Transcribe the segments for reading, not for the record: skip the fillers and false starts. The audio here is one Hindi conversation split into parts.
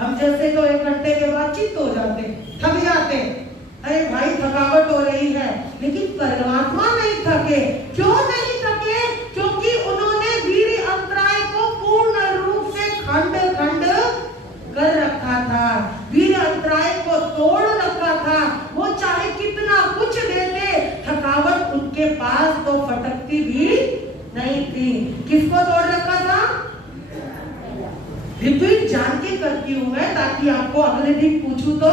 हम जैसे तो 1 घंटे के बाद चित्त हो जाते, थक जाते, अरे भाई थकावट हो रही है, लेकिन परमात्मा नहीं थके। क्यों नहीं थके? क्योंकि उन्होंने वीर अंतराय को पूर्ण रूप से खंड खंड कर रखा था, वीर अंतराय को तोड़ रखा था। वो चाहे कितना कुछ देते, थकावट उनके पास तो फटकती भी नहीं थी। किसको तोड़ रखा था? रिपीट जान के करती हूं मैं, ताकि आपको अगले दिन पूछूं तो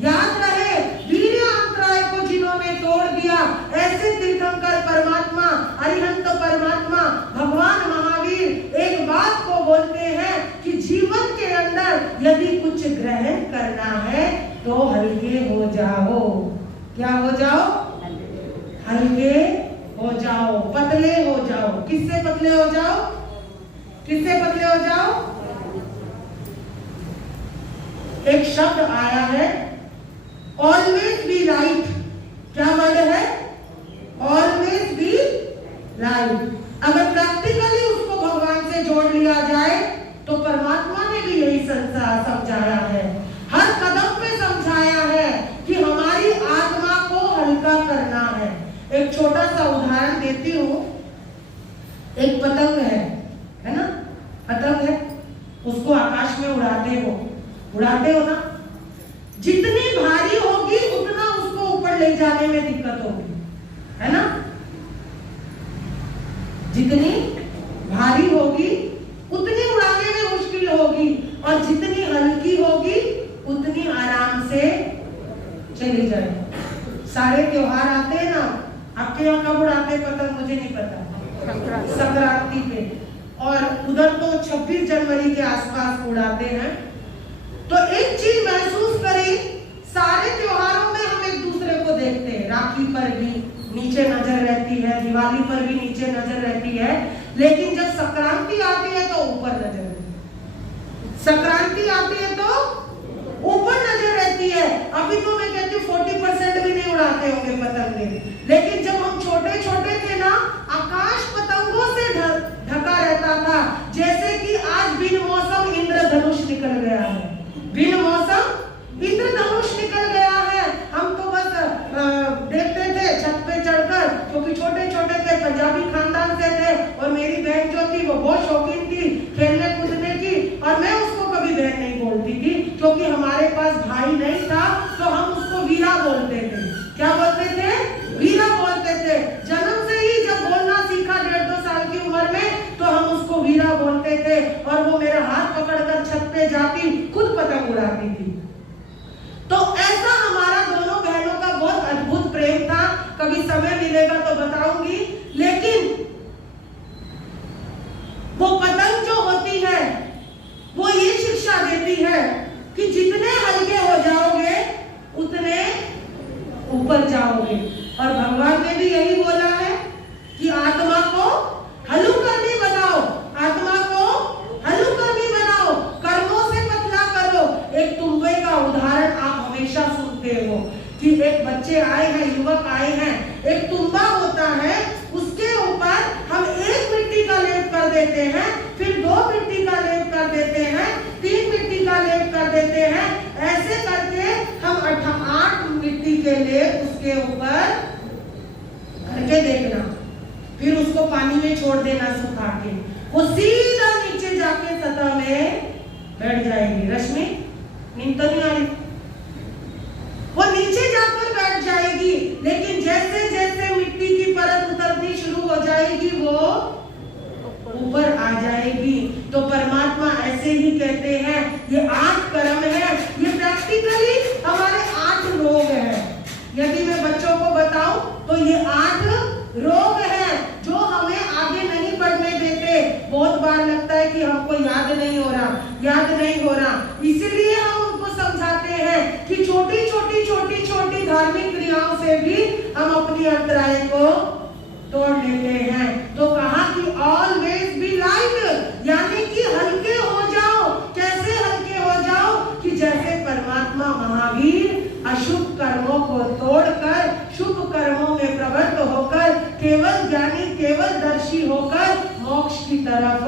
याद रहे। वीर अंतराय को जिन्होंने तोड़ दिया, ऐसे तीर्थंकर परमात्मा, अरिहंत परमात्मा, भगवान महावीर एक बात को बोलते हैं कि जीवन के अंदर यदि कुछ ग्रहण करना है तो हल्के हो जाओ। क्या हो जाओ? हल्के हो जाओ, पतले हो जाओ। किससे पतले हो जाओ? किससे पतले हो जाओ? एक शब्द आया है, ऑलवेज बी राइट। क्या वर्ड है? Always be right. अगर प्रैक्टिकली उसको भगवान से जोड़ लिया जाए तो परमात्मा ने भी यही समझाया है, हर कदम पे समझाया है कि हमारी आत्मा को हल्का करना है। एक छोटा सा उदाहरण देती हूँ। एक पतंग है ना, पतंग है, उसको आकाश में उड़ाते हो ना। जितनी भारी होगी उतना उसको ऊपर ले जाने में दिक्कत होगी, है ना। जितनी भारी होगी उतनी उड़ाने में मुश्किल होगी, और जितनी हल्की होगी उतनी आराम से चली जाएगी। सारे त्योहार आते हैं ना, आपके यहाँ कब उड़ाते हैं पतंग? मुझे नहीं पता, संक्रांति पे, और उधर तो 26 जनवरी के आसपास उड़ाते हैं। तो एक चीज महसूस करें, सारे त्योहारों में हम एक दूसरे को देखते हैं। राखी पर भी नीचे नजर रहती है, दिवाली पर भी नीचे नजर रहती है, लेकिन जब संक्रांति आती है तो ऊपर नजर रहती है। संक्रांति आती है तो ऊपर नजर रहती है। अभी तो मैं कहती हूँ 40% भी नहीं उड़ाते होंगे पतंगे, लेकिन जब हम छोटे छोटे थे ना, आकाश पतंगों से ढका रहता था। जैसे कि आज बिन मौसम इंद्रधनुष निकल गया है, बिन मौसम इंद्रधनुष निकल गया है। हम तो बस देखते थे छत पे चढ़कर, क्योंकि छोटे छोटे थे, पंजाबी खानदान से थे, और मेरी बहन जो थी वो बहुत शौकीन थी खेलने कूदने की, और मैं उसको कभी बहन नहीं बोलती थी, क्योंकि हमारे पास भाई नहीं था, तो हम उसको वीरा बोलते थे। क्या बोलते थे? वीरा बोलते थे। जन्म से ही जब बोलना सीखा 1.5-2 साल की उम्र में, तो हम उसको वीरा बोलते थे, और वो मेरा हाथ पकड़कर छत पे जाती, खुद पतंग उड़ाती थी। तो ऐसा हमारा दोनों बहनों का बहुत अद्भुत प्रेम था। कभी समय मिलेगा तो बताऊंगी। लेकिन वो पतंग जो होती है वो ये शिक्षा देती है कि जितने हल्के हो जाओगे उतने ऊपर जाओगे। और भगवान ने भी यही बोला है कि आत्मा को हलुकर्मी बनाओ, आत्मा को हलुकर्मी बनाओ, कर्मों से पतला करो। एक तुम्बे का उदाहरण आप हमेशा सुनते हो कि एक बच्चे आए हैं, युवक आए हैं, एक तुम्बा होता है, उसके ऊपर हम 1 मिट्टी का लेप कर देते हैं, फिर 2 मिट्टी का लेप कर देते हैं, 3 मिट्टी का लेप कर देते हैं। ऐसे करके हम 8 मिट्टी के लेप उसके ऊपर करके देखना, फिर उसको पानी में छोड़ देना सुखा के, वो सीधा नीचे जाके सतह में बैठ जाएगी। रश्मि, नींद तो नहीं आ रही? वो नीचे जाकर बैठ जाएगी, लेकिन जैसे जैसे मिट्टी की परत उतरनी शुरू हो जाएगी वो ऊपर आ जाएगी। तो परमात्मा ऐसे ही कहते हैं, ये 8 कर्म है, ये प्रैक्टिकली हमारे 8 रोग हैं। यदि मैं बच्चों को बताऊं तो ये 8 रोग हैं जो हमें आगे नहीं बढ़ने देते। बहुत बार लगता है कि हमको याद नहीं हो रहा, याद नहीं हो रहा, इसीलिए हम उनको समझाते हैं कि छोटी छोटी छोटी छोटी धार्मिक क्रियाओं से भी हम अपनी अंतराय को तोड़ लेते हैं। तो कहा कि ऑलवेज बी लाइट, यानी कि हल्के हो जाओ। कैसे हल्के हो जाओ? कि जैसे परमात्मा महावीर अशुभ कर्मों को तोड़कर शुभ कर्मों में प्रवृत्त होकर केवल ज्ञानी, केवल दर्शी होकर मोक्ष की तरफ